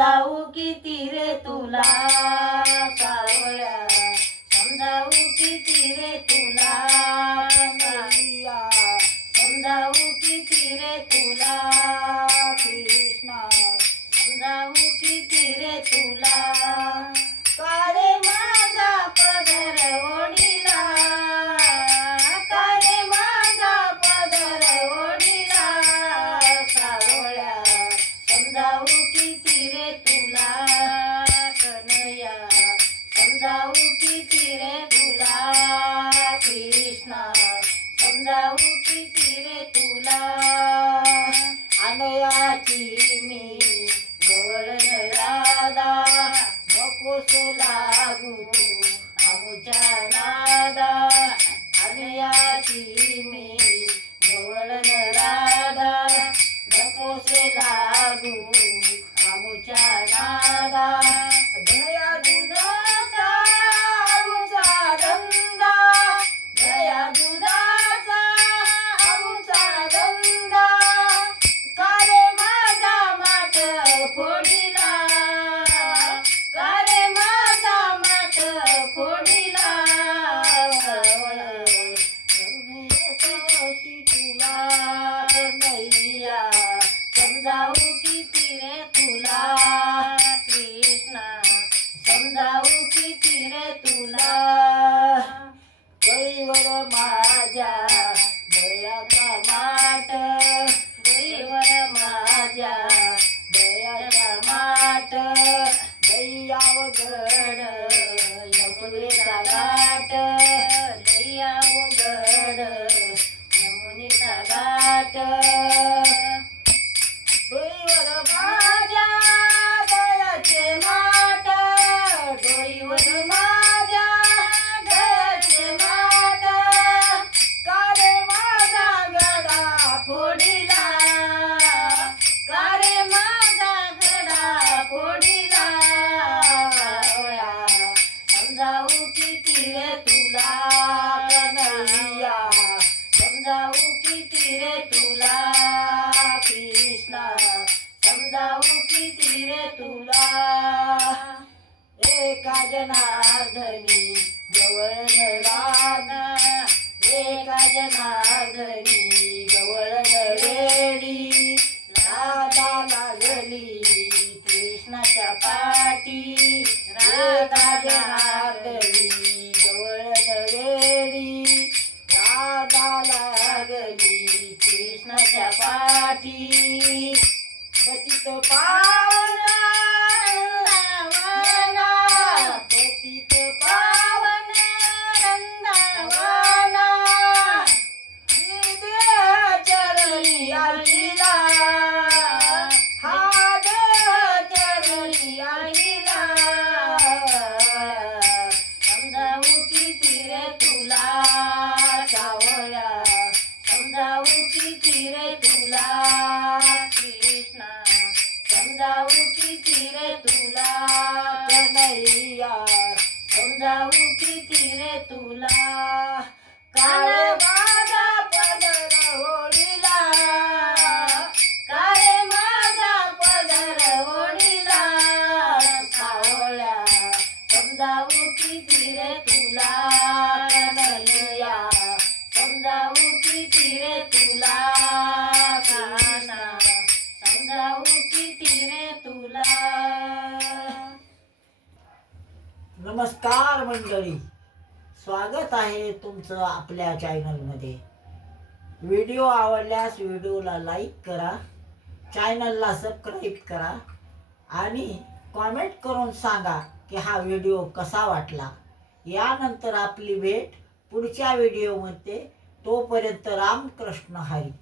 समजावू किती रे तुला? सावळ्या समजावू किती रे तुला? सावळ्या समजावू किती रे तुला? कृष्णा समजावू किती रे तुला? समजाऊ किती रे तुला कृष्णा. समजाऊ किती रे तुला. अनयाची मैया समजावू किती रे तुला? कृष्णा समजावू किती रे तुला? कैवर माझ्या रे तुला कृष्णा समजावू किती रे तुला? एका जनार्दनी जवळ राधा एका जनार्दनी समजावू किती रे तुला? काळे नमस्कार मंडळी. स्वागत आहे तुमचं आपल्या चॅनलमध्ये. व्हिडिओ आवडल्यास व्हिडिओला लाईक करा चॅनलला सबस्क्राईब करा आणि कॉमेंट करून सांगा की हा व्हिडिओ कसा वाटला. यानंतर आपली भेट पुढच्या व्हिडिओमध्ये. तोपर्यंत रामकृष्ण हरी.